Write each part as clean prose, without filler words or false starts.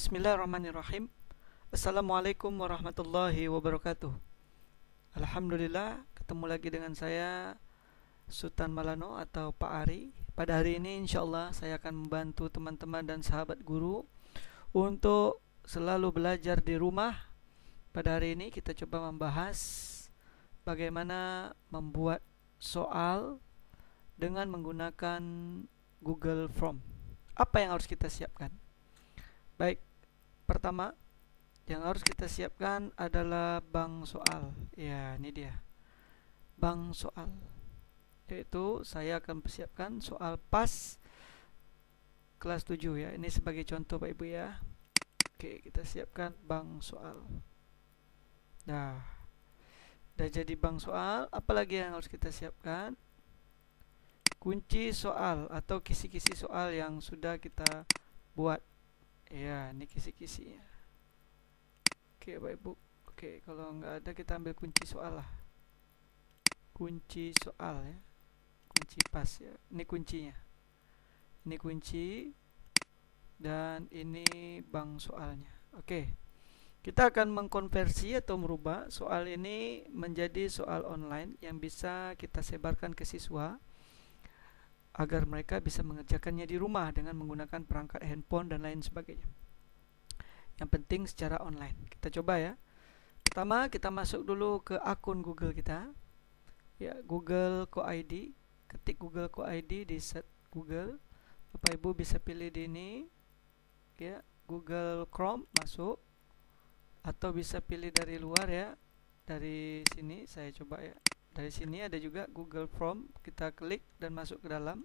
Bismillahirrahmanirrahim. Assalamualaikum warahmatullahi wabarakatuh. Alhamdulillah, ketemu lagi dengan saya Sultan Malano atau Pak Ari. Pada hari ini insyaallah saya akan membantu teman-teman dan sahabat guru untuk selalu belajar di rumah. Pada hari ini kita coba membahas bagaimana membuat soal dengan menggunakan Google Form. Apa yang harus kita siapkan? Baik, pertama yang harus kita siapkan adalah bank soal. Ya, ini dia. Bank soal. Yaitu saya akan persiapkan soal PAS kelas 7 ya. Ini sebagai contoh Pak Ibu ya. Oke, kita siapkan bank soal. Nah, udah jadi bank soal, apalagi yang harus kita siapkan? Kunci soal atau kisi-kisi soal yang sudah kita buat. Ya, ini kisi-kisinya. Oke Bapak Ibu. Oke, kalau nggak ada kita ambil kunci soal lah. Kunci soal ya. Kunci pas ya. Ini kuncinya. Ini kunci dan ini bank soalnya. Oke. Kita akan mengkonversi atau merubah soal ini menjadi soal online yang bisa kita sebarkan ke siswa agar mereka bisa mengerjakannya di rumah dengan menggunakan perangkat handphone dan lain sebagainya. Yang penting secara online. Kita coba ya. Pertama kita masuk dulu ke akun Google kita. Ya, Google Co.id. Ketik Google Co.id di set Google. Bapak Ibu bisa pilih di ini. Ya, Google Chrome masuk atau bisa pilih dari luar ya. Dari sini saya coba ya. Dari sini ada juga Google Form, kita klik dan masuk ke dalam.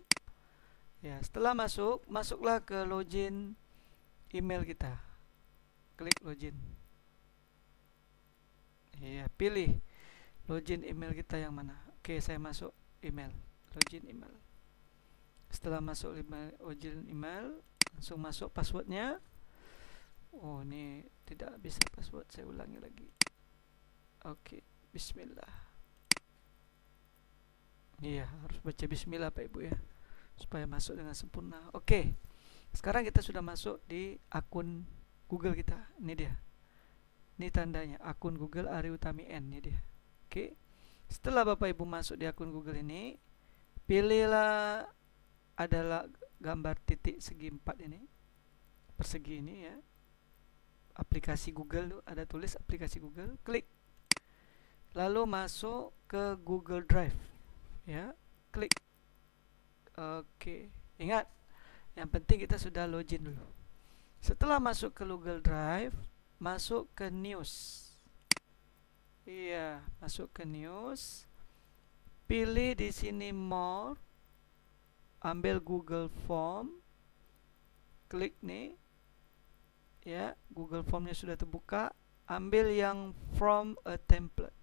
Ya, setelah masuk, masuklah ke login email kita. Klik login. Ya, pilih login email kita yang mana. Oke, saya masuk email, login email. Setelah masuk login email, langsung masuk passwordnya. Oh, ini tidak bisa password, saya ulangi lagi. Oke, bismillah. Iya, harus baca bismillah Pak Ibu ya, supaya masuk dengan sempurna. Oke, sekarang kita sudah masuk di akun Google kita. Ini dia. Ini tandanya akun Google Ari Utami N. Ini dia. Oke. Setelah Bapak Ibu masuk di akun Google ini, pilihlah adalah gambar titik segi 4 ini. Persegi ini ya. Aplikasi Google ada tulis aplikasi Google, klik. Lalu masuk ke Google Drive. Ya, klik. Oke. Ingat, yang penting kita sudah login dulu. Setelah masuk ke Google Drive, masuk ke news. Iya, masuk ke news. Pilih di sini more. Ambil Google Form. Klik nih. Ya, Google Formnya sudah terbuka. Ambil yang from a template.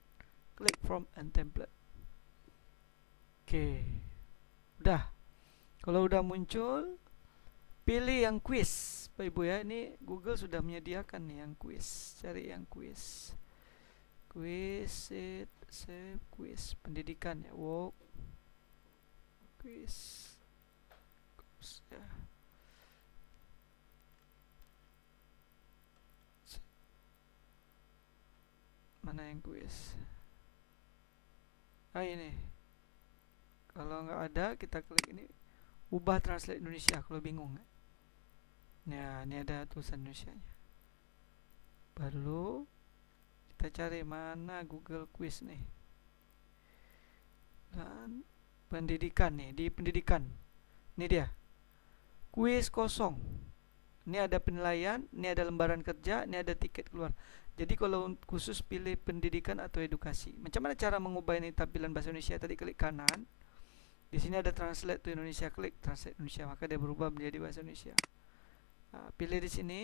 Klik from a template. Oke. Udah. Kalau udah muncul, pilih yang quiz. Bapak Ibu ya, ini Google sudah menyediakan nih yang quiz. Cari yang quiz. Quiz it, save quiz. Pendidikan ya, work. Quiz. Ya. Mana yang quiz? Ah, ini. Kalau nggak ada, kita klik ini. Ubah translate Indonesia kalau bingung. Ya, ini ada tulisan Indonesianya. Baru kita cari mana Google Quiz nih. Dan pendidikan nih, di pendidikan. Ini dia. Quiz kosong. Ini ada penilaian, ini ada lembaran kerja, ini ada tiket keluar. Jadi kalau khusus pilih pendidikan atau edukasi. Macam mana cara mengubah ini tampilan bahasa Indonesia? Tadi klik kanan. Di sini ada translate to Indonesia, klik translate Indonesia, maka dia berubah menjadi bahasa Indonesia. Nah, pilih di sini,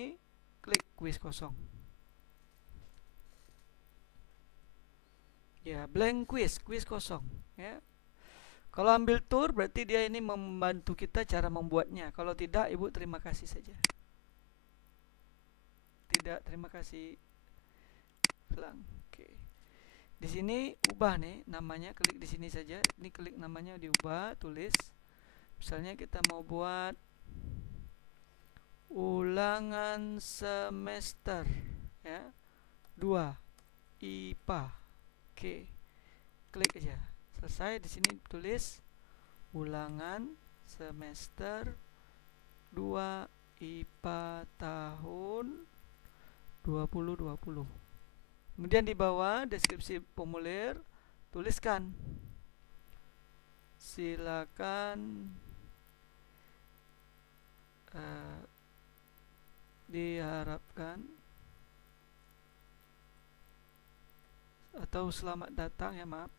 klik quiz kosong. Ya, blank quiz, quiz kosong. Ya. Kalau ambil tour berarti dia ini membantu kita cara membuatnya. Kalau tidak, Ibu terima kasih saja. Tidak, terima kasih. Hilang. Oke. Di sini ubah nih namanya, klik di sini saja. Ini klik namanya diubah, tulis. Misalnya kita mau buat ulangan semester ya 2 IPA. Oke, klik aja. Selesai. Di sini tulis ulangan semester 2 IPA tahun 2020. Kemudian di bawah deskripsi formulir tuliskan silakan diharapkan atau selamat datang ya, maaf,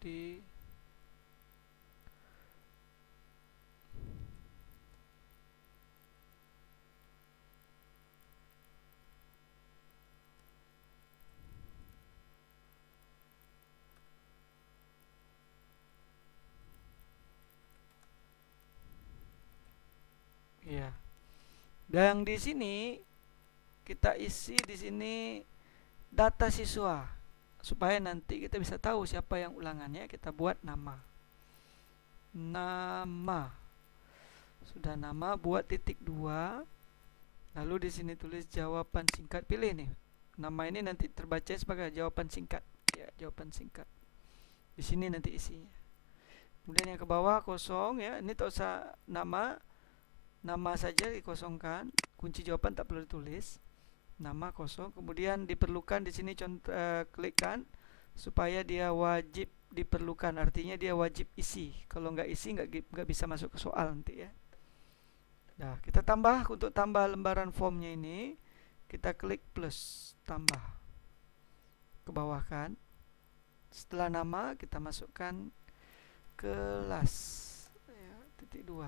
di ya. Dan di sini kita isi di sini data siswa supaya nanti kita bisa tahu siapa yang ulangannya. Kita buat nama. Sudah nama, buat titik 2. Lalu di sini tulis jawaban singkat, pilih nih. Nama ini nanti terbaca sebagai jawaban singkat. Ya, jawaban singkat. Di sini nanti isinya. Kemudian yang ke bawah kosong ya. Ini tak usah nama saja dikosongkan. Kunci jawaban tak perlu ditulis. Nama kosong. Kemudian diperlukan di sini klikkan supaya dia wajib diperlukan. Artinya dia wajib isi. Kalau nggak isi nggak bisa masuk ke soal nanti ya. Nah, kita tambah. Untuk tambah lembaran formnya ini kita klik plus, tambah ke bawah kan. Setelah nama kita masukkan kelas ya, titik 2.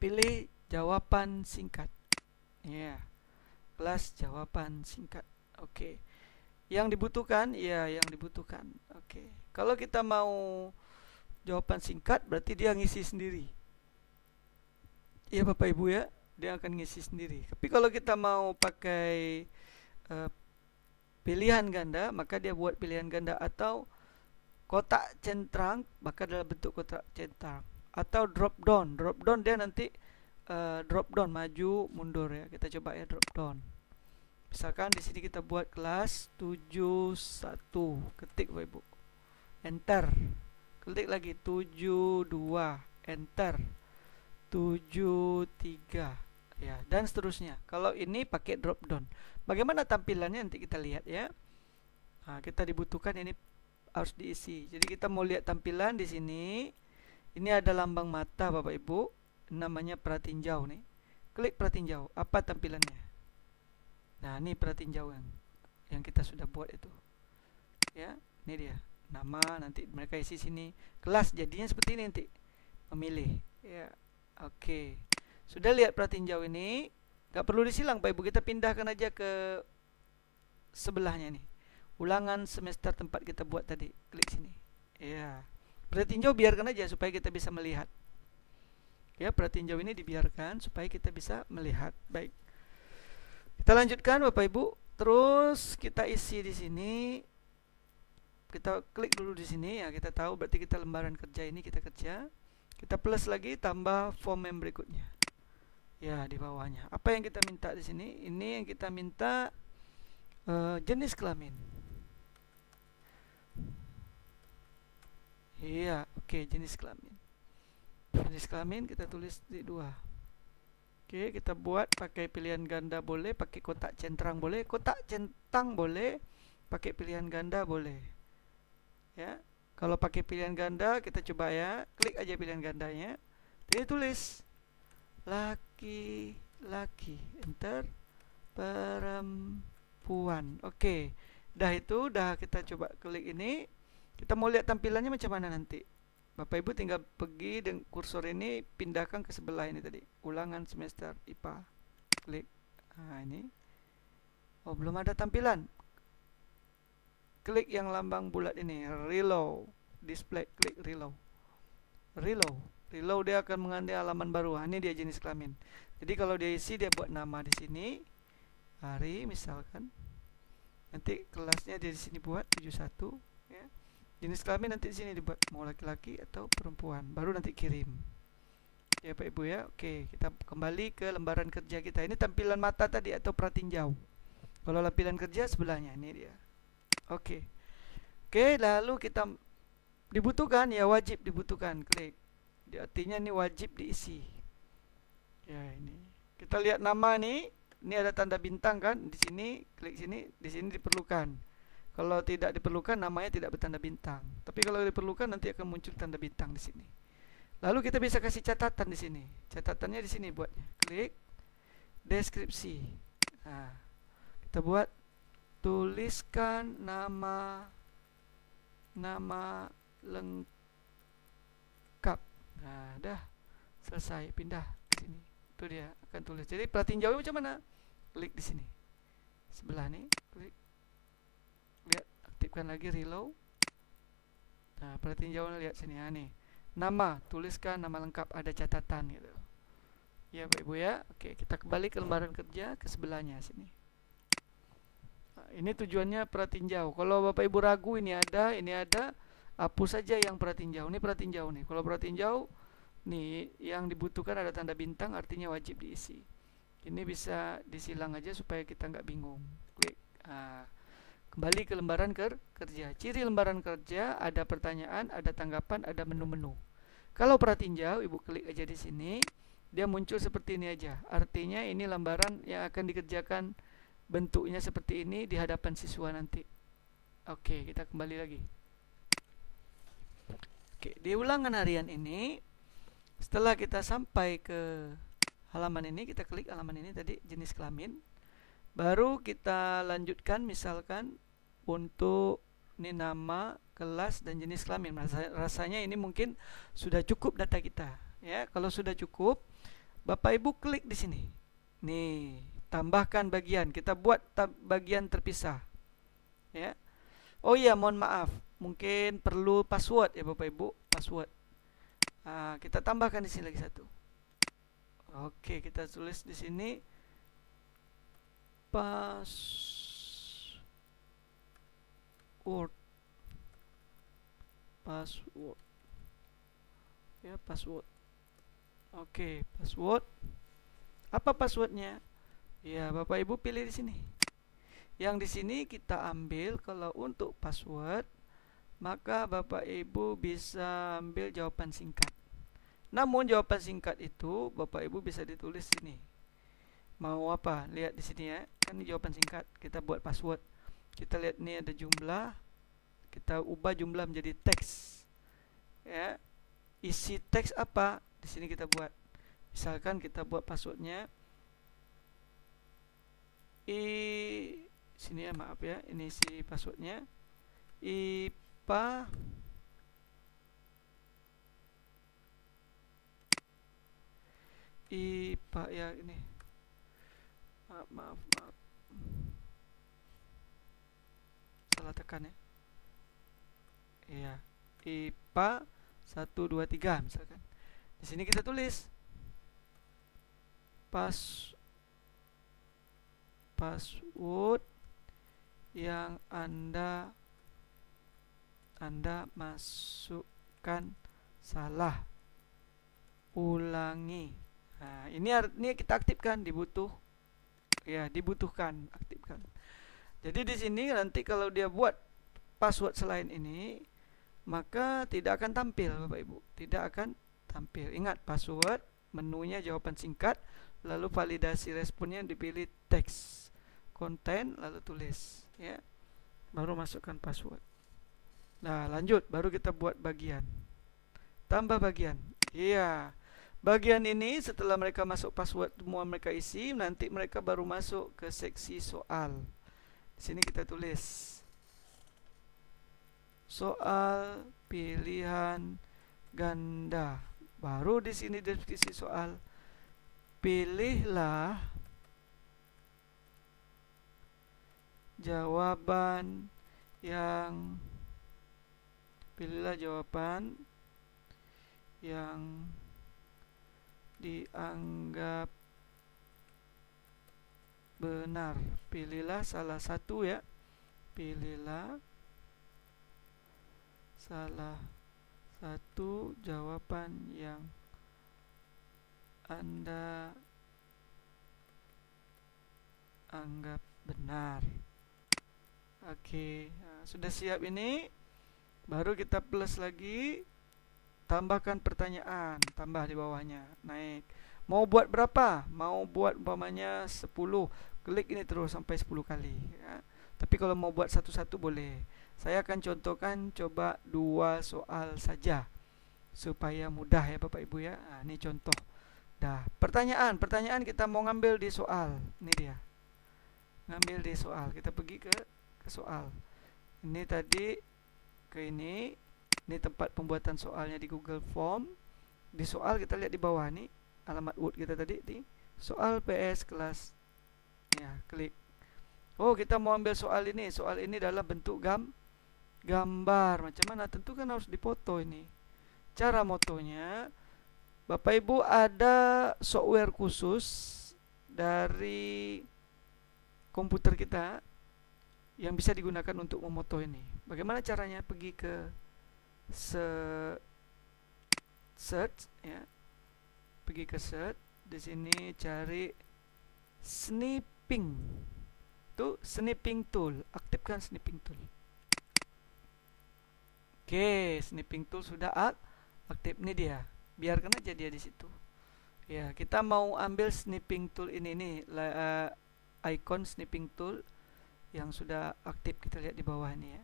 Pilih jawaban singkat ya, kelas jawaban singkat. Oke. Yang dibutuhkan ya, yang dibutuhkan. Oke. Kalau kita mau jawaban singkat berarti dia ngisi sendiri ya Bapak Ibu ya, dia akan ngisi sendiri. Tapi kalau kita mau pakai pilihan ganda, maka dia buat pilihan ganda, atau kotak centang maka dalam bentuk kotak centang, atau drop down dia nanti drop down maju mundur ya. Kita coba ya drop down. Misalkan di sini kita buat kelas 71, ketik Bapak Ibu, enter. Klik lagi 72, enter. 73 ya, dan seterusnya. Kalau ini pakai drop down. Bagaimana tampilannya nanti kita lihat ya. Nah, kita dibutuhkan ini harus diisi. Jadi kita mau lihat tampilan di sini. Ini ada lambang mata Bapak Ibu, namanya pratinjau nih. Klik pratinjau. Apa tampilannya? Nah, ini pratinjau yang kita sudah buat itu. Ya, ini dia. Nama nanti mereka isi sini. Kelas jadinya seperti ini nanti. Memilih ya. Oke. Sudah lihat pratinjau ini? Gak perlu disilang Pak Ibu. Kita pindahkan aja ke sebelahnya nih. Ulangan semester tempat kita buat tadi. Klik sini. Ya. Pratinjau biarkan aja supaya kita bisa melihat. Ya, pratinjau ini dibiarkan supaya kita bisa melihat. Baik. Kita lanjutkan Bapak Ibu. Terus kita isi di sini. Kita klik dulu di sini ya. Kita tahu berarti kita lembaran kerja ini kita kerja. Kita plus lagi, tambah form yang berikutnya. Ya, di bawahnya. Apa yang kita minta di sini? Ini yang kita minta jenis kelamin. Iya, oke, jenis kelamin. Jenis kelamin kita tulis di 2. Oke, kita buat pakai pilihan ganda boleh, pakai kotak centang boleh, kotak centang boleh, pakai pilihan ganda boleh. Ya. Kalau pakai pilihan ganda, kita coba ya. Klik aja pilihan gandanya. Jadi tulis laki-laki, enter, perempuan. Oke. Dah itu, dah kita coba klik ini. Kita mau lihat tampilannya macam mana nanti. Bapak Ibu tinggal pergi dengan kursor ini, pindahkan ke sebelah ini tadi. Ulangan semester IPA. Klik. Nah, ini. Oh, belum ada tampilan. Klik yang lambang bulat ini, reload display, klik reload. Reload dia akan mengambil halaman baru. Ini dia jenis kelamin. Jadi kalau dia isi, dia buat nama di sini, hari misalkan. Nanti kelasnya dia di sini buat 71 ya. Jenis kelamin nanti di sini dibuat mau laki-laki atau perempuan. Baru nanti kirim. Ya Pak Ibu ya. Oke, kita kembali ke lembaran kerja kita. Ini tampilan mata tadi atau pratinjau. Kalau lampiran kerja sebelahnya, ini dia. Oke. Oke, lalu kita dibutuhkan ya, wajib dibutuhkan. Klik. Artinya ini wajib diisi. Ya, ini. Kita lihat nama nih. Ini ada tanda bintang kan? Di sini, klik sini, di sini diperlukan. Kalau tidak diperlukan, namanya tidak bertanda bintang. Tapi kalau diperlukan, nanti akan muncul tanda bintang di sini. Lalu kita bisa kasih catatan di sini. Catatannya di sini buatnya. Klik deskripsi. Nah, kita buat tuliskan nama lengkap. Nah, dah selesai. Pindah ke sini. Itu dia akan tulis. Jadi pratinjau macam mana? Klik di sini. Sebelah nih, klik. Lihat, aktifkan lagi reload. Nah, pratinjau lihat sini ya nih. Nama, tuliskan nama lengkap, ada catatan gitu. Ya Pak Ibu ya. Oke, kita kembali ke lembaran kerja ke sebelahnya sini. Nah, ini tujuannya pratinjau. Kalau Bapak Ibu ragu ini ada, hapus saja yang pratinjau. Ini pratinjau nih. Kalau pratinjau nih yang dibutuhkan ada tanda bintang, artinya wajib diisi. Ini bisa disilang aja supaya kita nggak bingung. Klik. Nah, kembali ke lembaran kerja. Ciri lembaran kerja ada pertanyaan, ada tanggapan, ada menu-menu. Kalau pratinjau, Ibu klik aja di sini, dia muncul seperti ini aja. Artinya ini lembaran yang akan dikerjakan, bentuknya seperti ini di hadapan siswa nanti. Oke, kita kembali lagi. Oke, di ulangan harian ini, setelah kita sampai ke halaman ini, kita klik halaman ini tadi, jenis kelamin. Baru kita lanjutkan, misalkan untuk ini nama, kelas, dan jenis kelamin. Rasanya ini mungkin sudah cukup data kita. Ya, kalau sudah cukup, Bapak Ibu klik di sini. Nih, tambahkan bagian. Kita buat bagian terpisah. Ya. Oh iya, mohon maaf. Mungkin perlu password ya Bapak Ibu, password. Nah, kita tambahkan di sini lagi satu. Oke, kita tulis di sini password. Ya, password. Oke, password. Apa passwordnya? Ya, Bapak Ibu pilih di sini. Yang di sini kita ambil kalau untuk password, maka Bapak Ibu bisa ambil jawaban singkat. Namun jawaban singkat itu Bapak Ibu bisa ditulis sini. Mau apa? Lihat di sini ya. Kan ini jawaban singkat. Kita buat password. Kita lihat ini ada jumlah. Kita ubah jumlah menjadi teks. Ya. Isi teks apa? Di sini kita buat. Misalkan kita buat passwordnya sini ya, maaf ya. Ini isi passwordnya IPA ya ini. Maaf. Salah tekan ya. Iya, IPA 1 2 3 misalkan. Di sini kita tulis password yang Anda masukkan salah. Ulangi. Nah, ini kita aktifkan, dibutuhkan, aktifkan. Jadi di sini nanti kalau dia buat password selain ini, maka tidak akan tampil Bapak Ibu, tidak akan tampil. Ingat, password, menunya jawaban singkat, lalu validasi responnya dipilih teks, konten, lalu tulis, ya. Baru masukkan password. Nah, lanjut, baru kita buat bagian. Tambah bagian. Iya. Bagian ini setelah mereka masuk password semua mereka isi, nanti mereka baru masuk ke seksi soal. Di sini kita tulis soal pilihan ganda. Baru di sini deskripsi soal. Pilihlah jawaban yang dianggap benar. Pilihlah salah satu ya. Pilihlah salah satu jawaban yang Anda anggap benar. Oke, nah, sudah siap ini. Baru kita plus lagi, tambahkan pertanyaan, tambah di bawahnya, naik. Mau buat berapa? Mau buat umpamanya 10, klik ini terus sampai 10 kali ya. Tapi kalau mau buat satu-satu boleh. Saya akan contohkan coba 2 soal saja supaya mudah ya Bapak Ibu ya. Nah, ini contoh. Dah, pertanyaan kita mau ngambil di soal. Ini dia. Ngambil di soal. Kita pergi ke soal. Ini tadi ke ini tempat pembuatan soalnya di Google Form. Di soal kita lihat di bawah nih alamat Word kita tadi di soal PS kelas. Ya, klik. Oh, kita mau ambil soal ini. Soal ini dalam bentuk gambar. Macam mana? Tentu kan harus dipoto ini. Cara motonya, Bapak Ibu ada software khusus dari komputer kita yang bisa digunakan untuk memoto ini. Bagaimana caranya? Pergi ke search ya. Pergi ke search, di sini cari snipping. Tuh, snipping tool, aktifkan snipping tool. Oke, snipping tool sudah aktif. Ini dia. Biarkan aja dia di situ. Ya, kita mau ambil snipping tool ini nih, icon snipping tool yang sudah aktif, kita lihat di bawah ini ya.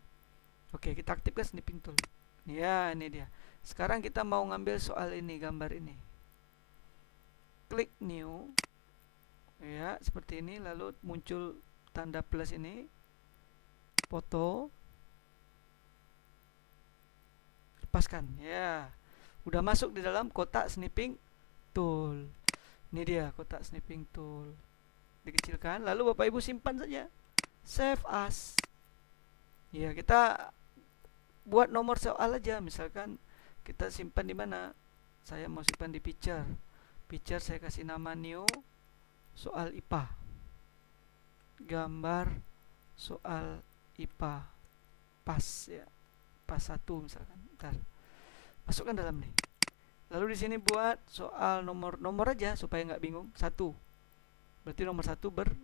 Oke, kita aktifkan snipping tool. Ya, ini dia. Sekarang kita mau ngambil soal ini, gambar ini. Klik new. Ya, seperti ini, lalu muncul tanda plus ini. Foto. Lepaskan. Ya. Udah masuk di dalam kotak snipping tool. Ini dia kotak snipping tool. Dikecilkan, lalu Bapak Ibu simpan saja. Save as. Ya, kita buat nomor soal aja. Misalkan kita simpan di mana? Saya mau simpan di picture. Picture saya kasih nama new soal IPA. Gambar soal IPA. Pas ya. Pas 1 misalkan. Bentar. Masukkan dalam nih. Lalu di sini buat soal nomor aja supaya nggak bingung. 1. Berarti nomor 1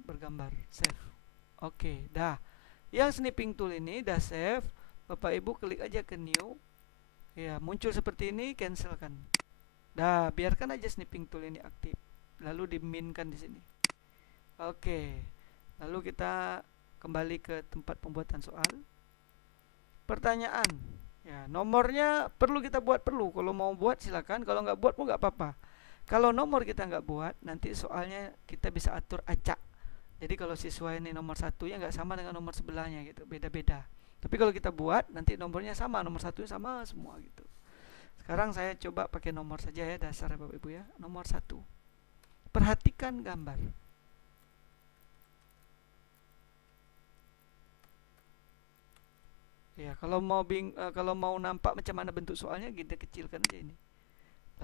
bergambar. Save. Oke, dah. Yang snipping tool ini dah save. Bapak Ibu klik aja ke new. Ya, muncul seperti ini, cancelkan. Dah, biarkan aja snipping tool ini aktif. Lalu diminkan di sini. Oke. Lalu kita kembali ke tempat pembuatan soal. Pertanyaan. Ya, nomornya perlu kita buat perlu. Kalau mau buat silakan, kalau nggak buat pun nggak apa-apa. Kalau nomor kita nggak buat, nanti soalnya kita bisa atur acak. Jadi kalau siswa ini nomor 1 ya nggak sama dengan nomor sebelahnya gitu, beda-beda. Tapi kalau kita buat, nanti nomornya sama, nomor 1 sama semua gitu. Sekarang saya coba pakai nomor saja ya, dasar ya Bapak Ibu ya. Nomor 1. Perhatikan gambar. Ya, kalau mau nampak macam mana bentuk soalnya, kita kecilkan aja ini.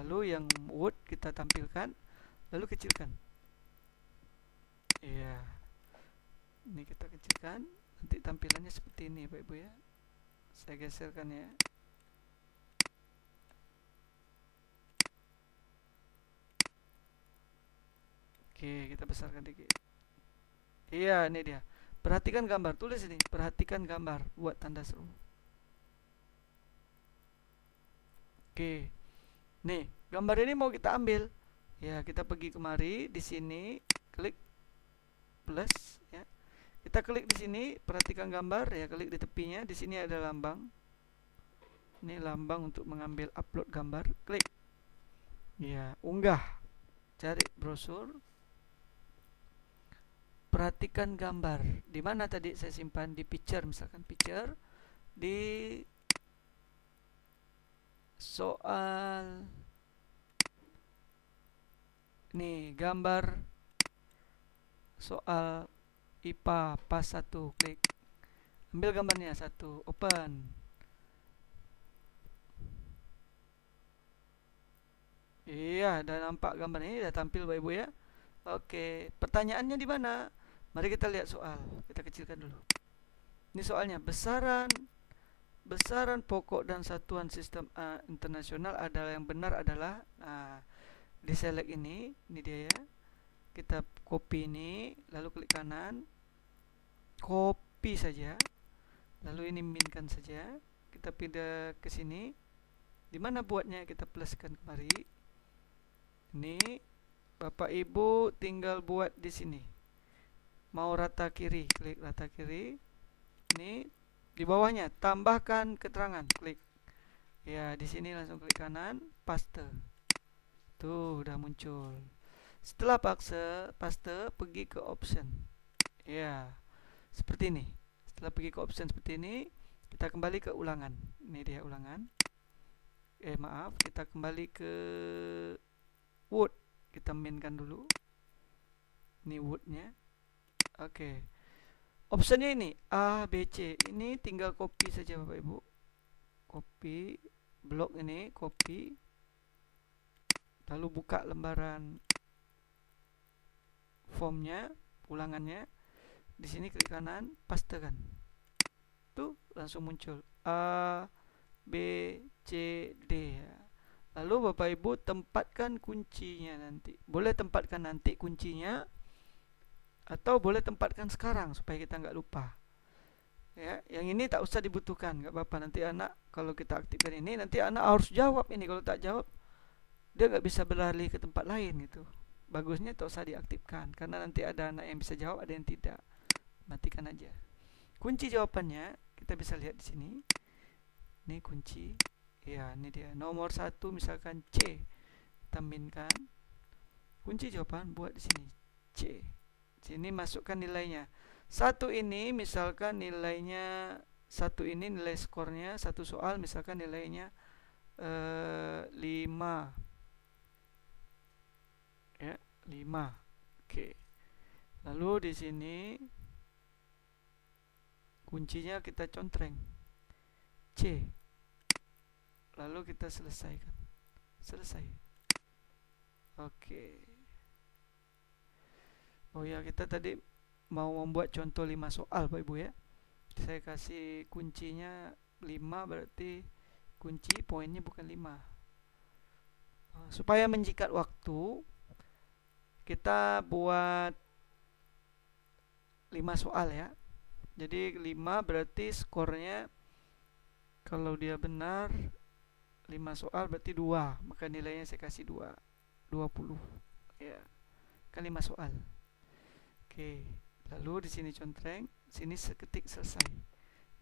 Lalu yang Word kita tampilkan, lalu kecilkan. Iya. Ini kita kecilkan, nanti tampilannya seperti ini Bapak Ibu ya. Saya geserkan ya. Oke, kita besarkan dikit. Iya, ini dia. Perhatikan gambar, tulis ini. Perhatikan gambar, buat tanda seru. Oke. Nih, gambar ini mau kita ambil. Ya, kita pergi kemari, di sini klik plus ya. Kita klik di sini, perhatikan gambar ya, klik di tepinya, di sini ada lambang. Ini lambang untuk mengambil upload gambar, klik. Ya, unggah. Cari brosur. Perhatikan gambar. Di mana tadi saya simpan? Di picture, misalkan picture. Di soal. Nih, gambar soal IPA pas 1. Klik. Ambil gambarnya 1. Open. Iya, udah nampak gambarnya. Ini udah tampil Bapak Ibu ya. Oke, pertanyaannya di mana? Mari kita lihat soal. Kita kecilkan dulu. Ini soalnya, besaran pokok dan satuan sistem internasional adalah yang benar adalah. Nah, di select ini dia ya. Kita copy ini, lalu klik kanan, copy saja, lalu ini minkan saja. Kita pindah ke sini. Di mana buatnya kita pluskan kemari. Ini Bapak Ibu tinggal buat di sini. Mau rata kiri, klik rata kiri. Ini di bawahnya tambahkan keterangan, klik. Ya, di sini langsung klik kanan, paste. Tuh, udah muncul. Setelah paste, pergi ke option. Ya, seperti ini. Setelah pergi ke option seperti ini, kita kembali ke ulangan. Ini dia ulangan. Maaf, kita kembali ke Word. Kita mainkan dulu. Ini Word-nya. Oke. Optionnya ini A, B, C. Ini tinggal copy saja Bapak Ibu. Copy blok ini, copy. Lalu buka lembaran formnya, ulangannya. Di sini klik kanan, pastekan. Tuh, langsung muncul A, B, C, D. Lalu Bapak Ibu tempatkan kuncinya nanti. Boleh tempatkan nanti kuncinya, atau boleh tempatkan sekarang supaya kita nggak lupa. Ya, yang ini tak usah dibutuhkan, nggak apa-apa. Nanti anak kalau kita aktifkan ini, nanti anak harus jawab ini. Kalau tak jawab, dia nggak bisa berlari ke tempat lain itu. Bagusnya tak usah diaktifkan, karena nanti ada anak yang bisa jawab, ada yang tidak. Matikan aja. Kunci jawabannya kita bisa lihat di sini. Ini kunci. Ya, ini dia. Nomor 1 misalkan C. Kita minkan. Kunci jawaban buat di sini C. Sini masukkan nilainya. Satu ini misalkan nilainya, satu ini nilai skornya, satu soal misalkan nilainya 5. Ya, 5. Oke. Lalu di sini kuncinya kita contreng C. Lalu kita selesaikan. Selesai. Oke. Oh ya, kita tadi mau membuat contoh 5 soal Pak Ibu ya. Saya kasih kuncinya 5, berarti kunci poinnya bukan 5. Supaya menjikat waktu, kita buat 5 soal ya. Jadi 5 berarti skornya, kalau dia benar 5 soal berarti 2, maka nilainya saya kasih 2, 20 ya, kan 5 soal. Oke, lalu di sini contreng, sini seketik selesai.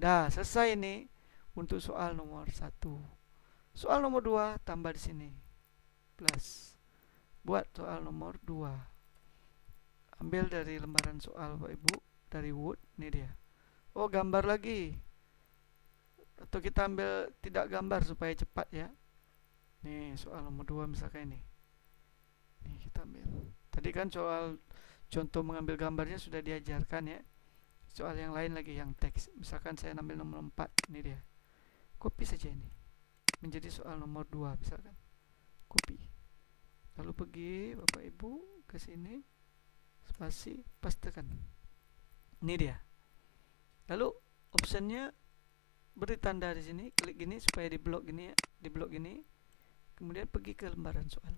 Dah selesai ini untuk soal nomor 1. Soal nomor 2 tambah di sini plus. Buat soal nomor 2. Ambil dari lembaran soal Bapak Ibu, dari Word, ini dia. Oh, gambar lagi. Atau kita ambil tidak gambar supaya cepat ya. Nih, soal nomor 2 misalkan ini. Nih, kita ambil. Tadi kan soal contoh mengambil gambarnya sudah diajarkan ya. Soal yang lain lagi yang teks. Misalkan saya ambil nomor 4, ini dia. Copy saja ini. Menjadi soal nomor 2 misalkan. Copy. Lalu pergi Bapak Ibu ke sini. Spasi, pastekan. Ini dia. Lalu optionnya beri tanda di sini, klik gini supaya di blok gini ya, di blok gini. Kemudian pergi ke lembaran soal.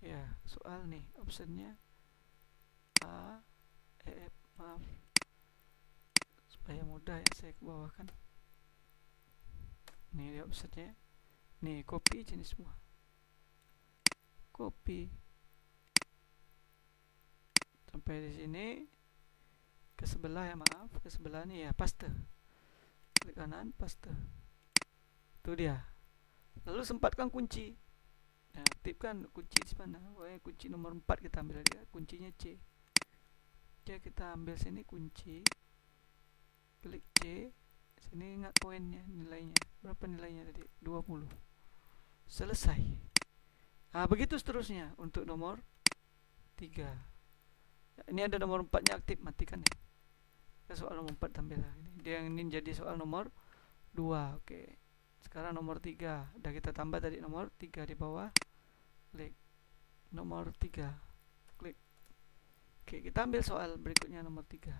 Ya, soal nih, optionnya A, F, maaf. Supaya mudah ya, saya ke bawah kan. Nih dia optionnya. Nih, copy jenis semua. Copy. Sampai di sini. Ke sebelah ya, maaf, ke sebelah nih ya, paste. Klik kanan, paste. Itu dia. Lalu sempatkan kunci. Nah, aktifkan kunci di mana? Kunci nomor 4 kita ambil lagi ya. Kuncinya C. Ya, kita ambil sini kunci. Klik C. Sini ingat poinnya, nilainya. Berapa nilainya tadi? 20. Selesai. Nah, begitu seterusnya untuk nomor 3. Ini ada nomor 4-nya aktif, matikan ya. Soal nomor 4 tampil lagi. Dia yang ini jadi soal nomor 2. Oke. Sekarang nomor 3. Udah kita tambah tadi nomor 3 di bawah. Klik nomor 3. Klik. Oke, kita ambil soal berikutnya nomor 3.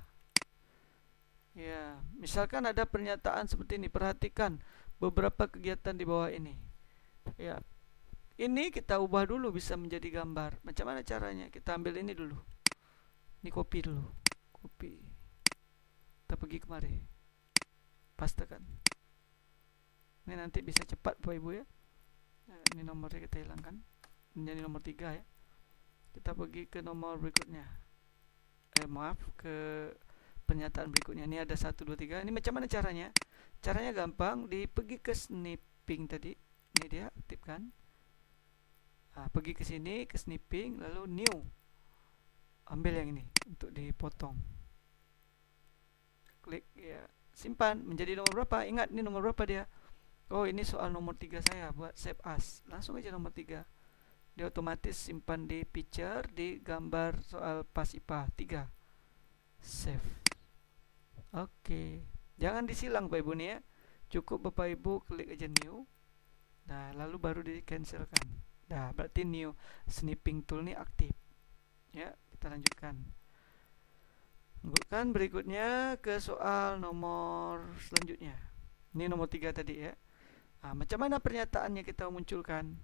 Ya, misalkan ada pernyataan seperti ini. Perhatikan beberapa kegiatan di bawah ini. Ya. Ini kita ubah dulu bisa menjadi gambar. Macam mana caranya? Kita ambil ini dulu. Ini copy dulu. Copy. Kita pergi kemari. Pastekan. Ini nanti bisa cepat Bapak Ibu ya. Ini nomornya kita hilangkan. Ini jadi nomor 3 ya. Kita pergi ke nomor berikutnya. Maaf, ke pernyataan berikutnya. Ini ada 1, 2, 3. Ini macam mana caranya? Caranya gampang. Pergi ke snipping tadi. Ini dia, aktifkan. Pergi ke sini, ke snipping, lalu new. Ambil yang ini untuk dipotong. Klik ya, simpan menjadi nomor berapa? Ingat ini nomor berapa dia? Oh, ini soal nomor 3 saya, buat save as. Langsung aja nomor 3. Dia otomatis simpan di picture, di gambar soal PAS IPA 3. Save. Oke. Jangan disilang Bapak Ibu nih ya. Cukup Bapak Ibu klik aja new. Nah, lalu baru di cancelkan. Nah, berarti new snipping tool ini aktif. Ya, kita lanjutkan. Lanjutkan berikutnya ke soal nomor selanjutnya. Ini nomor 3 tadi ya. Macam mana pernyataannya kita munculkan?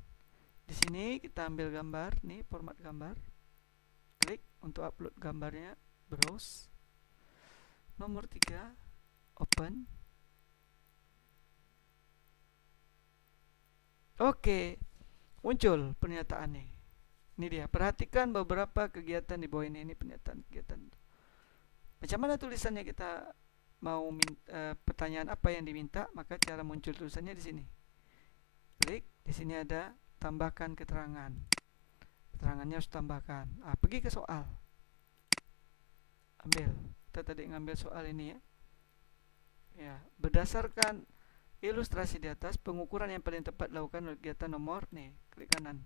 Di sini kita ambil gambar, nih format gambar. Klik untuk upload gambarnya, browse. Nomor 3, open. Oke, muncul pernyataannya. Ini dia, perhatikan beberapa kegiatan di bawah ini. Ini pernyataan kegiatan. Macam mana tulisannya kita mau pertanyaan apa yang diminta, maka cara muncul tulisannya di sini. Klik, di sini ada tambahkan keterangan. Keterangannya harus tambahkan. Pergi ke soal. Ambil. Kita tadi ngambil soal ini ya. Ya, berdasarkan ilustrasi di atas, pengukuran yang paling tepat dilakukan oleh kegiatan nomor nih, klik kanan.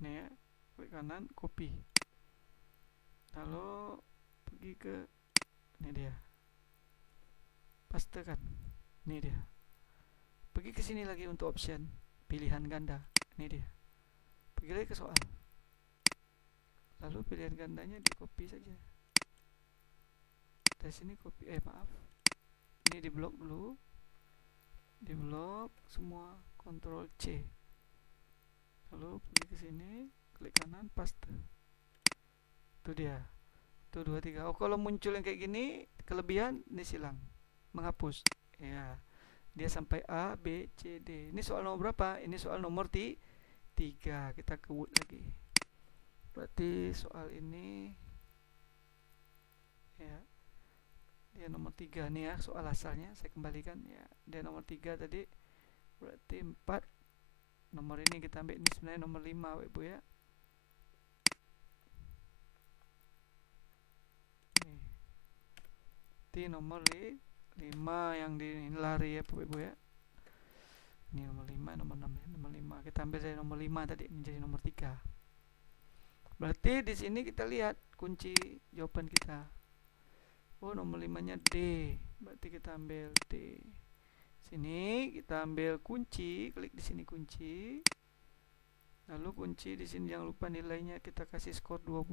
Nih ya, klik kanan, copy. Lalu pergi ke ini dia. Pastekan. Ini dia. Pergi ke sini lagi untuk option pilihan ganda. Ini dia. Pergi lagi ke soal. Lalu pilihan gandanya di copy saja. Dari sini copy, maaf. Ini di blok dulu. Di blok semua, Ctrl C. Lalu pergi ke sini, klik kanan, paste. Itu dia. Itu 2, 3. Oh, kalau muncul yang kayak gini, kelebihan ini silang. Menghapus. Ya. Dia sampai A, B, C, D. Ini soal nomor berapa? Ini soal nomor 3. Kita ke Word lagi. Berarti soal ini ya, dia nomor 3 nih ya, soal asalnya saya kembalikan ya. Dia nomor 3 tadi. Berarti 4. Nomor ini kita ambil, ini sebenarnya nomor 5 Ibu ya. Ini nomor 5 yang dilari ya Ibu ya. Ini nomor 5, nomor 6 ya, nomor 5. Kita ambil dari nomor 5 tadi menjadi nomor 3. Berarti di sini kita lihat kunci jawaban kita. Oh, nomor 5-nya D. Berarti kita ambil D. Sini kita ambil kunci, klik di sini kunci. Lalu kunci di sini jangan lupa nilainya kita kasih skor 20.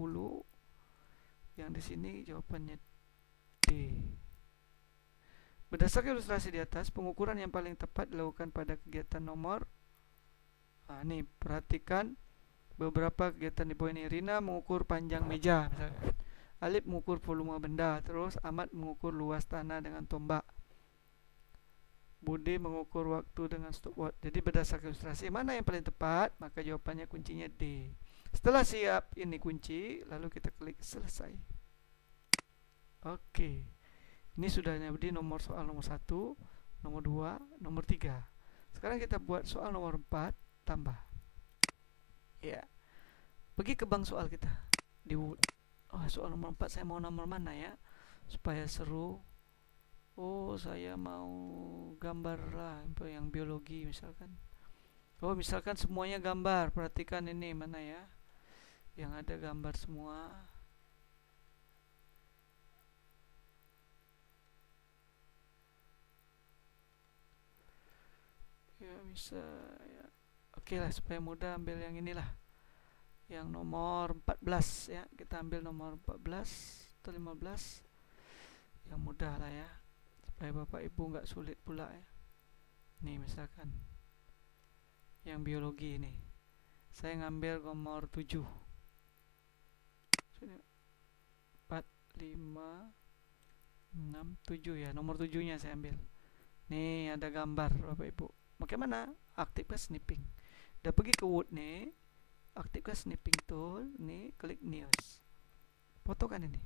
Yang di sini jawabannya D. Berdasarkan ilustrasi di atas, pengukuran yang paling tepat dilakukan pada kegiatan nomor. Nih, perhatikan beberapa kegiatan di bawah ini. Rina mengukur panjang meja misalkan. Alif mengukur volume benda. Terus Ahmad mengukur luas tanah dengan tombak. Budi mengukur waktu dengan stopwatch. Jadi berdasarkan ilustrasi mana yang paling tepat, maka jawabannya kuncinya D. Setelah siap ini kunci, lalu kita klik selesai. Oke. Ini sudah jadi nomor soal nomor 1, nomor 2, nomor 3. Sekarang kita buat soal nomor 4 tambah. Ya. Pergi ke bank soal kita di Word. Oh, soal nomor 4 saya mau nomor mana ya? Supaya seru. Oh, saya mau gambar lah, yang biologi misalkan. Oh, misalkan semuanya gambar. Perhatikan ini mana ya? Yang ada gambar semua. Ya, bisa ya. Oke lah, supaya mudah ambil yang inilah. Yang nomor 14 ya. Kita ambil nomor 14 atau 15. Yang mudah lah ya. supaya Bapak Ibu nggak sulit pula ya. Nih misalkan yang biologi ini, saya ngambil nomor 7. Sini 4, 5, 6, 7 ya, nomor 7-nya saya ambil. Nih ada gambar Bapak Ibu. Bagaimana? Aktifkan snipping. Udah pergi ke Word nih, aktifkan snipping tool, nih klik news. Fotokan ini.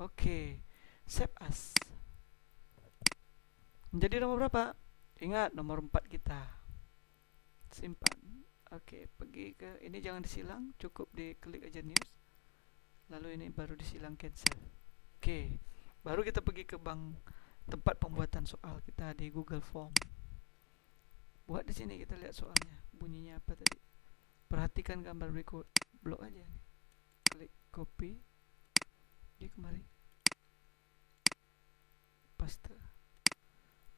Oke, save as. Menjadi nomor berapa? Ingat nomor 4 kita. Simpan. Oke, pergi ke ini, jangan disilang, cukup diklik aja news. Lalu ini baru disilang cancel. Oke, baru kita pergi ke tempat pembuatan soal kita di Google Form. Buat di sini kita lihat soalnya. Bunyinya apa tadi? Perhatikan gambar berikut. Blok aja nih. Klik copy. Di kemari. Paste.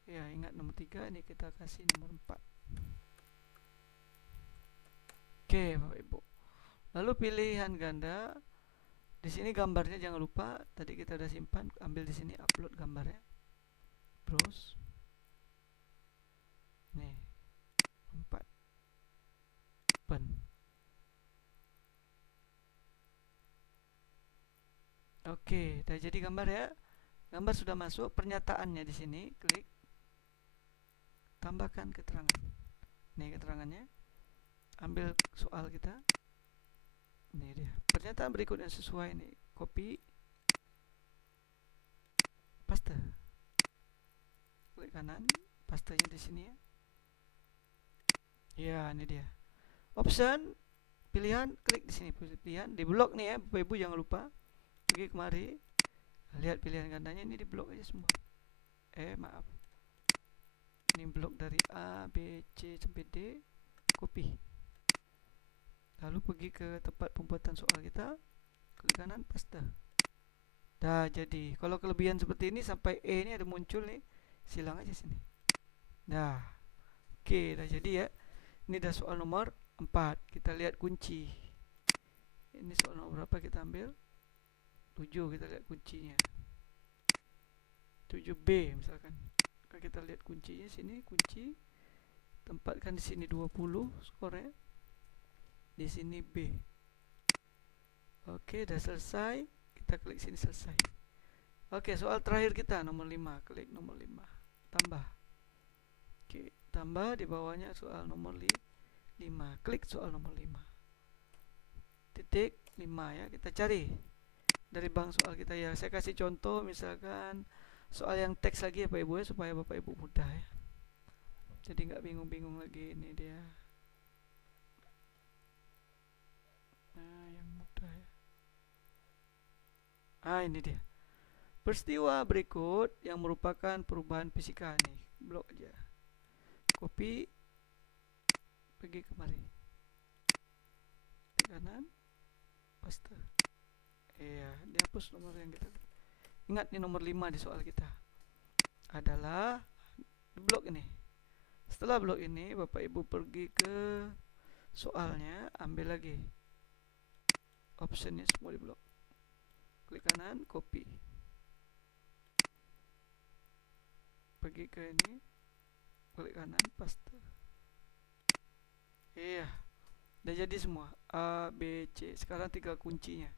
Ya, ingat nomor 3 ini kita kasih nomor 4. Oke, Bapak Ibu. Lalu pilihan ganda. Di sini gambarnya jangan lupa, tadi kita udah simpan, ambil di sini upload gambarnya. Browse. Nih. 4. Open. Oke, udah jadi gambar ya. Gambar sudah masuk, pernyataannya di sini, klik. Tambahkan keterangan. Nih keterangannya. Ambil soal kita. Ini dia. Pernyataan berikut yang sesuai nih. Copy. Paste. Klik kanan, pastenya di sini ya. Ya, ini dia. Option pilihan, klik di sini pilihan, di blok nih ya, Bapak Ibu jangan lupa. Pergi kemari. Lihat pilihan gandanya ini di blok aja semua. Maaf. Ini blok dari A, B, C sampai D. Copy. Lalu pergi ke tempat pembuatan soal kita. Klik kanan, paste. Dah jadi. Kalau kelebihan seperti ini sampai E ini ada muncul nih, silang aja sini. Dah. Oke, dah jadi ya. Ini dah soal nomor 4. Kita lihat kunci. Ini soal nomor berapa kita ambil? 7, kita lihat kuncinya. 7B misalkan. Kita lihat kuncinya sini, kunci. Tempatkan di sini 20 skornya. Di sini B. Oke, dah selesai. Kita klik sini selesai. Oke, soal terakhir kita nomor 5. Klik nomor 5. Tambah. Oke, tambah di bawahnya soal nomor 5. Klik soal nomor 5. Titik 5 ya, kita cari dari bank soal kita ya. Saya kasih contoh misalkan soal yang teks lagi ya Pak Ibu ya, supaya Bapak Ibu mudah ya. Jadi nggak bingung-bingung lagi. Ini dia. Nah, yang mudah ya. Ini dia. Peristiwa berikut yang merupakan perubahan fisika nih. Blok aja. Copy. Pergi kemari. Di kanan. Paste. Iya, dihapus nomor yang kita. Ingat nih nomor 5 di soal kita. Adalah blok ini. Setelah blok ini, Bapak Ibu pergi ke soalnya, ambil lagi. Optionnya semua di blok. Klik kanan, copy. Pergi ke ini, klik kanan, paste. Iya, udah jadi semua. A, B, C. Sekarang tinggal kuncinya.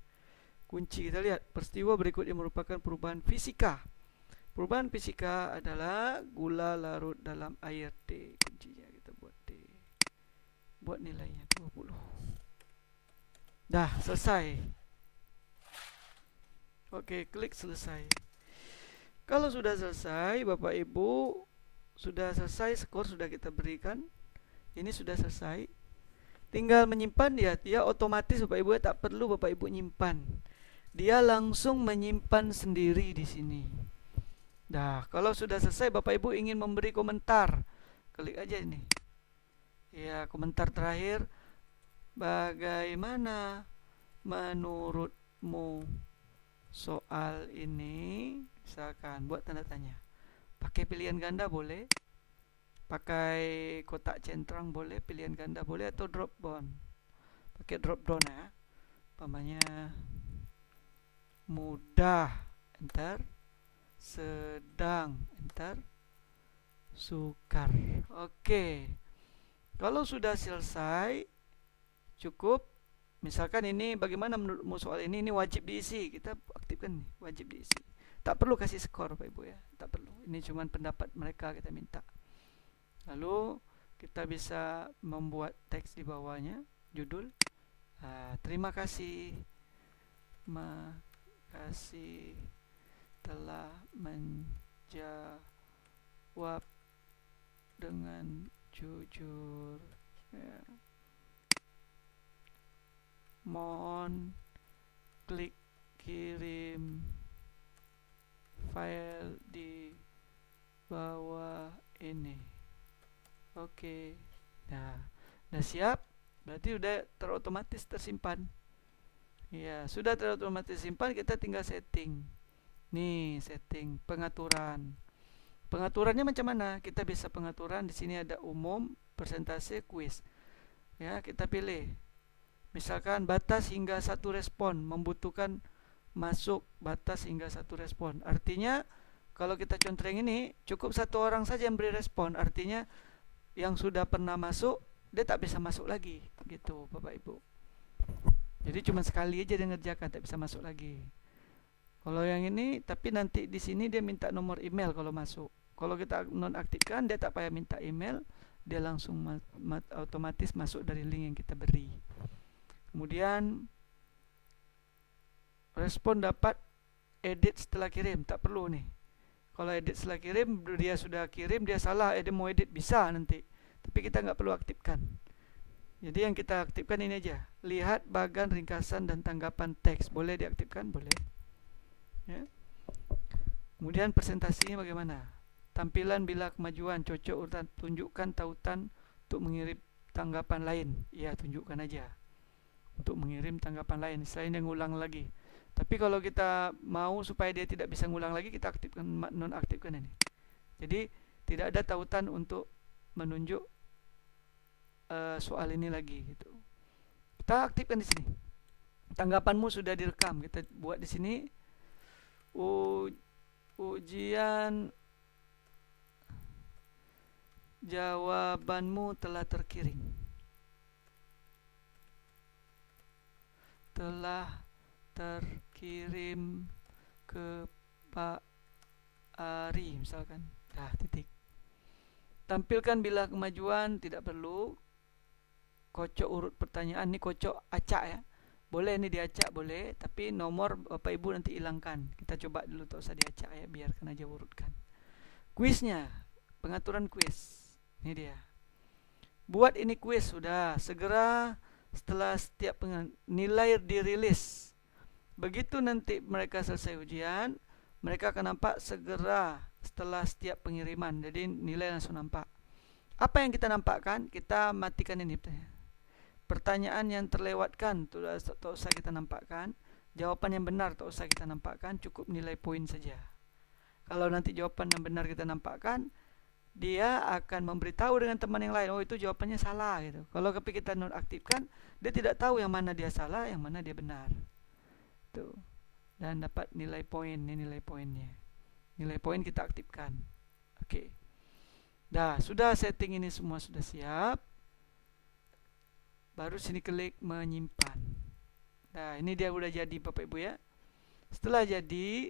Kunci kita lihat, peristiwa berikut yang merupakan perubahan fisika. Perubahan fisika adalah gula larut dalam air D. Kuncinya kita buat D. Buat nilainya 20. Dah, selesai. Oke, klik selesai. Kalau sudah selesai, Bapak Ibu, sudah selesai, skor sudah kita berikan. Ini sudah selesai. Tinggal menyimpan ya, dia otomatis Bapak Ibu tak perlu Bapak Ibu nyimpan. Dia langsung menyimpan sendiri di sini. Dah, kalau sudah selesai Bapak Ibu ingin memberi komentar, klik aja ini. Ya, komentar terakhir. Bagaimana menurutmu soal ini? Misalkan buat tanda tanya. Pakai pilihan ganda boleh. Pakai kotak centang boleh, pilihan ganda boleh, atau drop down. Pakai drop down ya. Umpamanya mudah enter. Sedang, enter. Sukar. Oke. Kalau sudah selesai, cukup. Misalkan ini bagaimana menurutmu soal ini wajib diisi. Kita aktifkan nih, wajib diisi. Tak perlu kasih skor Pak Ibu ya, tak perlu. Ini cuma pendapat mereka kita minta. Lalu kita bisa membuat teks di bawahnya, judul. Terima kasih, makasih telah menjawab dengan jujur. Ya. Mohon klik kirim file di bawah ini. Oke. Nah, udah siap? Berarti udah terotomatis tersimpan. Ya, sudah terotomatis simpan, kita tinggal setting. Nih, setting pengaturan. Pengaturannya macam mana? Kita bisa pengaturan di sini ada umum, persentase, quiz. Ya, kita pilih. Misalkan batas hingga 1 respon, membutuhkan masuk batas hingga 1 respon. Artinya kalau kita contreng ini cukup 1 orang saja yang beri respon. Artinya yang sudah pernah masuk dia tak bisa masuk lagi, gitu Bapak Ibu. Jadi cuma sekali aja dia ngerjakan, tak bisa masuk lagi. Kalau yang ini, tapi nanti di sini dia minta nomor email kalau masuk. Kalau kita nonaktifkan, dia tak payah minta email, dia langsung otomatis masuk dari link yang kita beri. Kemudian respon dapat edit setelah kirim, tak perlu nih. Kalau edit setelah kirim, dia sudah kirim, dia salah, dia mau edit bisa nanti, tapi kita nggak perlu aktifkan. Jadi yang kita aktifkan ini aja. Lihat bagan ringkasan dan tanggapan teks, boleh diaktifkan, boleh. Ya. Kemudian presentasinya bagaimana? Tampilan bila kemajuan, cocok urutan, tunjukkan tautan untuk mengirim tanggapan lain. Ya, tunjukkan aja untuk mengirim tanggapan lain selain yang ngulang lagi. Tapi kalau kita mau supaya dia tidak bisa ngulang lagi, kita aktifkan, nonaktifkan ini. Jadi tidak ada tautan untuk menunjuk soal ini lagi gitu. Kita aktifkan di sini. Tanggapanmu sudah direkam. Kita buat di sini. Ujian jawabanmu telah terkirim. Telah terkirim ke Pak Ari misalkan. Titik. Tampilkan bila kemajuan, tidak perlu. Kocok urut pertanyaan, ini kocok acak ya. Boleh ini diacak boleh, tapi nomor Bapak Ibu nanti hilangkan. Kita coba dulu, tak usah diacak ya, biarkan aja urutkan. Kuisnya, pengaturan kuis. Ini dia. Buat ini kuis sudah, segera setelah setiap nilai dirilis. Begitu nanti mereka selesai ujian, mereka akan nampak segera setelah setiap pengiriman. Jadi nilai langsung nampak. Apa yang kita nampakkan? Kita matikan ini. Pertanyaan yang terlewatkan tak usah kita nampakkan. Jawaban yang benar tak usah kita nampakkan. Cukup nilai poin saja. Kalau nanti jawaban yang benar kita nampakkan, dia akan memberitahu dengan teman yang lain, oh itu jawabannya salah gitu. Kalau kita nonaktifkan, dia tidak tahu yang mana dia salah, yang mana dia benar. Tuh. Dan dapat nilai poin. Ini nilai poinnya. Nilai poin kita aktifkan. Oke. Dah, sudah setting ini semua sudah siap. Baru sini klik menyimpan. Nah, ini dia udah jadi Bapak Ibu ya. Setelah jadi,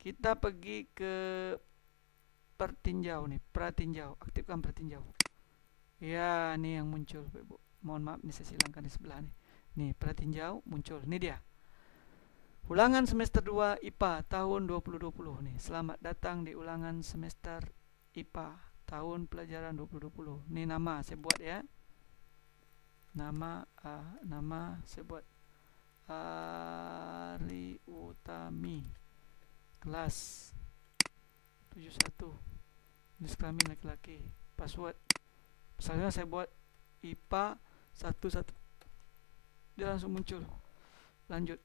kita pergi ke pertinjau nih, pratinjau. Aktifkan pratinjau. Ya, ini yang muncul Bapak Ibu. Mohon maaf, ini saya silangkan di sebelah nih. Nih, pratinjau muncul. Ini dia. Ulangan semester 2 IPA tahun 2020 nih. Selamat datang di ulangan semester IPA tahun pelajaran 2020. Ini nama saya buat ya. Nama saya buat Ari Utami, kelas 71, jenis kelamin laki-laki, password misalnya saya buat IPA 11, dia langsung muncul. Lanjut.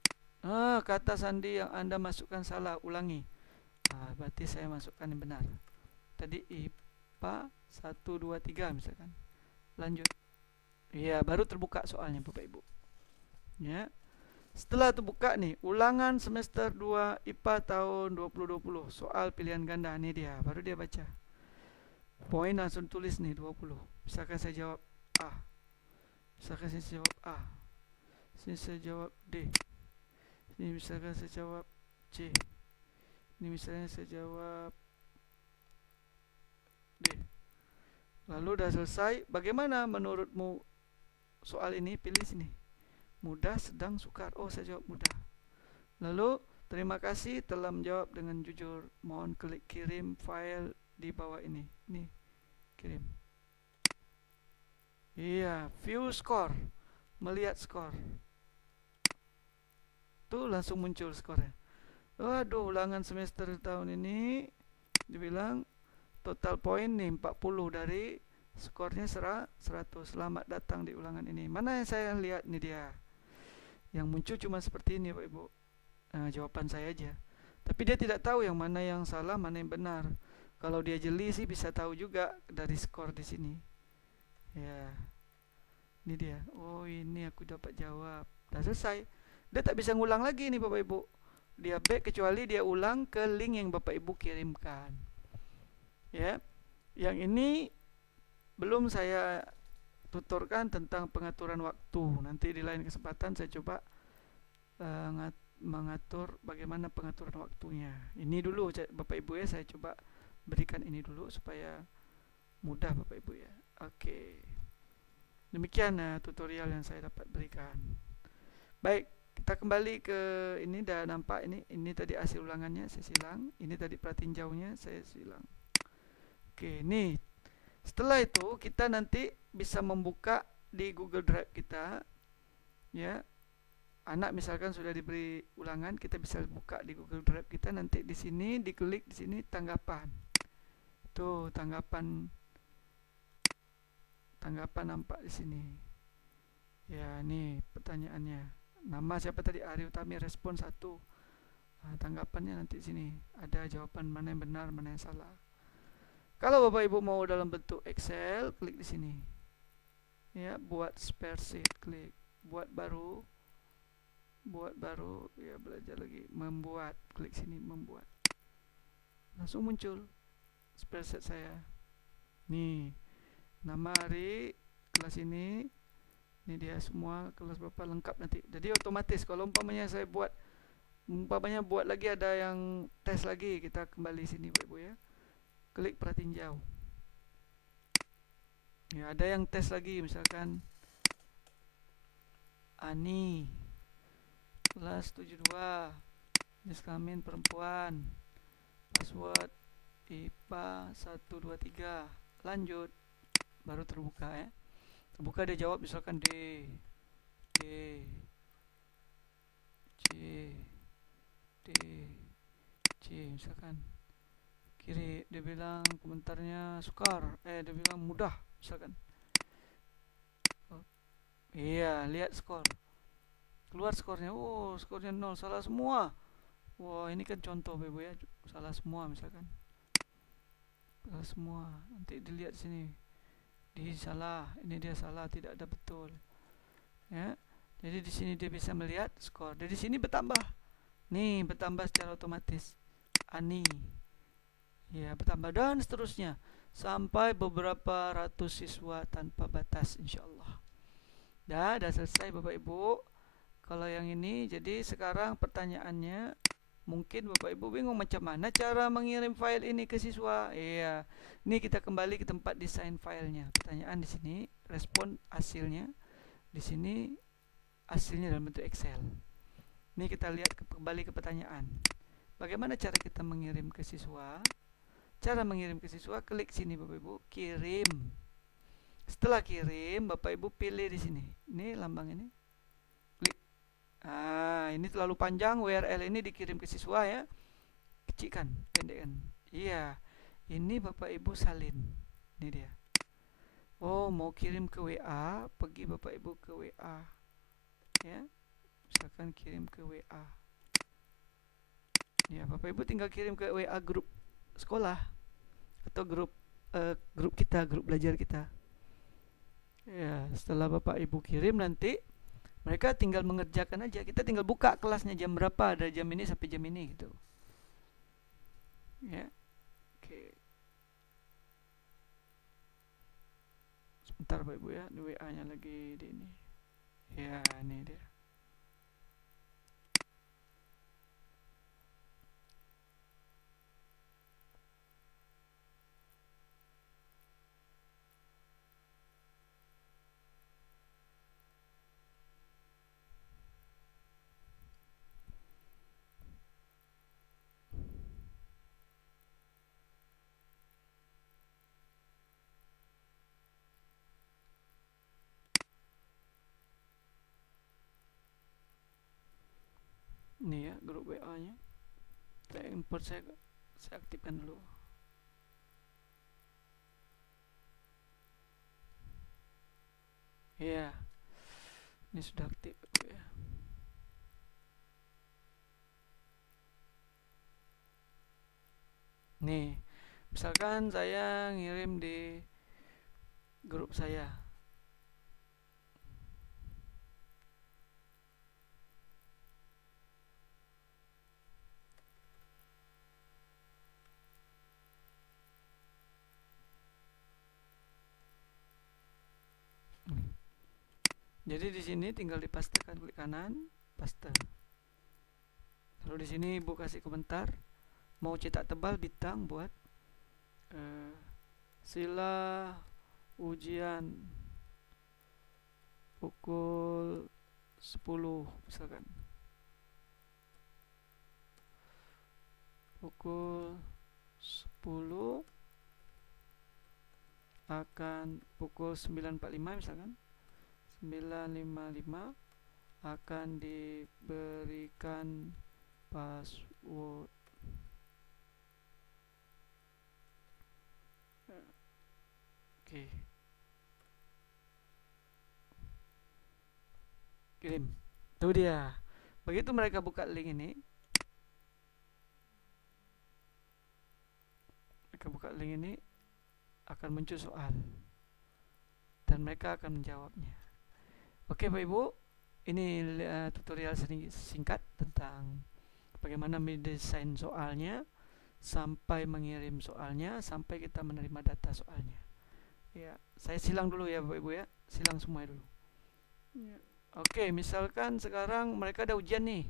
Kata sandi yang Anda masukkan salah, ulangi. Berarti saya masukkan yang benar. Tadi IPA 1, 2, 3 misalkan. Lanjut. Iya, baru terbuka soalnya Bapak Ibu. Ya. Setelah itu buka nih, ulangan semester 2 IPA tahun 2020, soal pilihan ganda. Ini dia, baru dia baca. Poin langsung tulis nih 20. Misalkan saya jawab A. Misalkan saya jawab A. Sini saya jawab D. Ini misalkan saya jawab C. Ini misalnya saya jawab D. Lalu udah selesai. Bagaimana menurutmu soal ini? Pilih sini. Mudah, sedang, sukar. Oh, saya jawab mudah. Lalu, terima kasih telah menjawab dengan jujur. Mohon klik kirim file di bawah ini. Nih, kirim. Iya, view score. Melihat skor. Tuh langsung muncul skornya. Waduh, ulangan semester tahun ini dibilang total poin nih 40 dari skornya 100. Selamat datang di ulangan ini. Mana yang saya lihat nih dia. Yang muncul cuma seperti ini Pak Ibu. Jawaban saya aja. Tapi dia tidak tahu yang mana yang salah, mana yang benar. Kalau dia jeli sih bisa tahu juga dari skor di sini. Ya. Ini dia. Oh, ini aku dapat jawab. Dah selesai. Dia tak bisa ngulang lagi nih Bapak Ibu. Dia back kecuali dia ulang ke link yang Bapak Ibu kirimkan. Ya. Yang ini belum saya tuturkan tentang pengaturan waktu. Nanti di lain kesempatan saya coba mengatur bagaimana pengaturan waktunya. Ini dulu Bapak Ibu ya, saya coba berikan ini dulu supaya mudah Bapak Ibu ya. Oke. Demikian tutorial yang saya dapat berikan. Baik, kita kembali ke ini. Dah nampak ini tadi hasil ulangannya saya silang. Ini tadi pratinjaunya saya silang. Oke, nih. Setelah itu kita nanti bisa membuka di Google Drive kita, ya. Anak misalkan sudah diberi ulangan, kita bisa buka di Google Drive kita. Nanti di sini diklik di sini tanggapan. Tuh tanggapan nampak di sini. Ya, nih pertanyaannya. Nama siapa tadi? Ari Utami, respon 1. Tanggapannya nanti di sini. Ada jawaban mana yang benar, mana yang salah. Kalau Bapak Ibu mau dalam bentuk Excel, klik di sini. Ya, buat spreadsheet, klik. Buat baru, ya belajar lagi. Membuat, klik sini, membuat. Langsung muncul spreadsheet saya. Nih, nama hari, kelas ini dia semua, kelas Bapak lengkap nanti. Jadi otomatis kalau umpamanya saya buat, buat lagi ada yang tes lagi, kita kembali sini Bapak Ibu ya. Klik pratinjau. Ya, ada yang tes lagi, misalkan Ani kelas 72, jenis kelamin perempuan, password IPA 123. Lanjut, baru terbuka ya. Terbuka dia jawab misalkan D, C misalkan. Kiri dia bilang komentarnya sukar, dia bilang mudah misalkan. Iya, lihat skor. Keluar skornya. Oh, skornya 0, salah semua. Wah, ini kan contoh Ibu ya, salah semua misalkan. Salah semua. Nanti dilihat sini. Di salah, ini dia salah, tidak ada betul. Ya. Jadi di sini dia bisa melihat skor. Dari sini bertambah. Nih, bertambah secara otomatis. Ani. Ya, bertambah dan seterusnya sampai beberapa ratus siswa tanpa batas insyaallah. Dah selesai Bapak Ibu. Kalau yang ini, jadi sekarang pertanyaannya, mungkin Bapak Ibu bingung macam mana cara mengirim file ini ke siswa. Iya, ini kita kembali ke tempat desain filenya. Pertanyaan di sini, respon hasilnya. Di sini hasilnya dalam bentuk Excel. Ini kita lihat kembali ke pertanyaan. Bagaimana cara kita mengirim ke siswa? Cara mengirim ke siswa, klik sini Bapak Ibu, kirim. Setelah kirim, Bapak Ibu pilih di sini. Ini lambang ini. Klik. Ini terlalu panjang, URL ini dikirim ke siswa ya. Kecilkan, pendekkan. Iya. Ini Bapak Ibu salin. Ini dia. Oh, mau kirim ke WA, pergi Bapak Ibu ke WA. Ya. Misalkan kirim ke WA. Ya, Bapak Ibu tinggal kirim ke WA grup sekolah atau grup kita, grup belajar kita. Ya, setelah Bapak Ibu kirim nanti Mereka tinggal mengerjakan aja, kita tinggal buka kelasnya jam berapa, dari jam ini sampai jam ini gitu. Ya, oke. Sebentar Bapak Ibu ya, di WA-nya lagi di ini. Ya, ini dia. Ini ya grup WA-nya. Saya import, saya aktifkan dulu. Ya, ini sudah aktif ya. Nih, misalkan saya ngirim di grup saya. Jadi di sini tinggal dipastekan, klik kanan, paste. Lalu di sini Ibu kasih komentar, mau cetak tebal bintang buat sila ujian pukul 10 misalkan. Pukul 10 akan pukul 9.45 misalkan. 9.55 akan diberikan password. Oke. Kirim. Tuh dia. Begitu mereka buka link ini, akan muncul soal dan mereka akan menjawabnya. Oke Bapak Ibu, ini tutorial singkat tentang bagaimana mendesain soalnya, sampai mengirim soalnya, sampai kita menerima data soalnya. Ya, saya silang dulu ya Bapak Ibu ya, silang semua dulu. Ya. Oke, misalkan sekarang mereka ada ujian nih,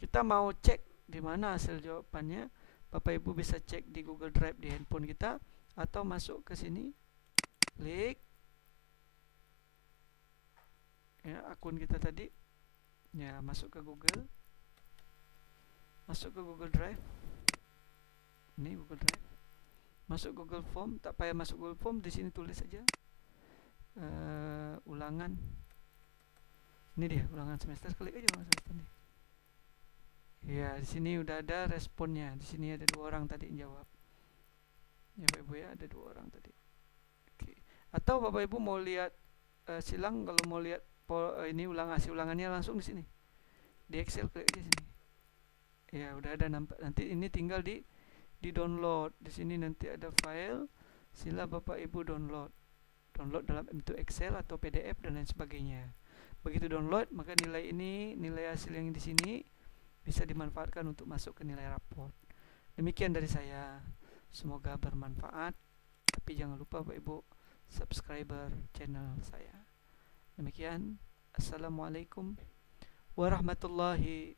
kita mau cek di mana hasil jawabannya. Bapak Ibu bisa cek di Google Drive di handphone kita, atau masuk ke sini, klik ya akun kita tadi, ya masuk ke Google Drive. Ini Google Drive, masuk Google Form, tak payah masuk Google Form, di sini tulis saja ulangan. Ini dia ulangan semester, klik aja ulangan semester nih. Ya, di sini udah ada responnya. Di sini ada 2 orang tadi yang jawab. Ya Bapak Ibu ya, ada 2 orang tadi. Oke. Atau Bapak Ibu mau lihat silang, kalau mau lihat ini hasil ulangannya langsung di sini. Di Excel klik aja sini. Ya, udah ada nampak. Nanti ini tinggal di download. Di sini nanti ada file, sila Bapak Ibu download. Download dalam bentuk Excel atau PDF dan lain sebagainya. Begitu download, maka nilai hasil yang di sini bisa dimanfaatkan untuk masuk ke nilai raport. Demikian dari saya, semoga bermanfaat. Tapi jangan lupa Bapak Ibu subscriber channel saya. Demikian, assalamualaikum warahmatullahi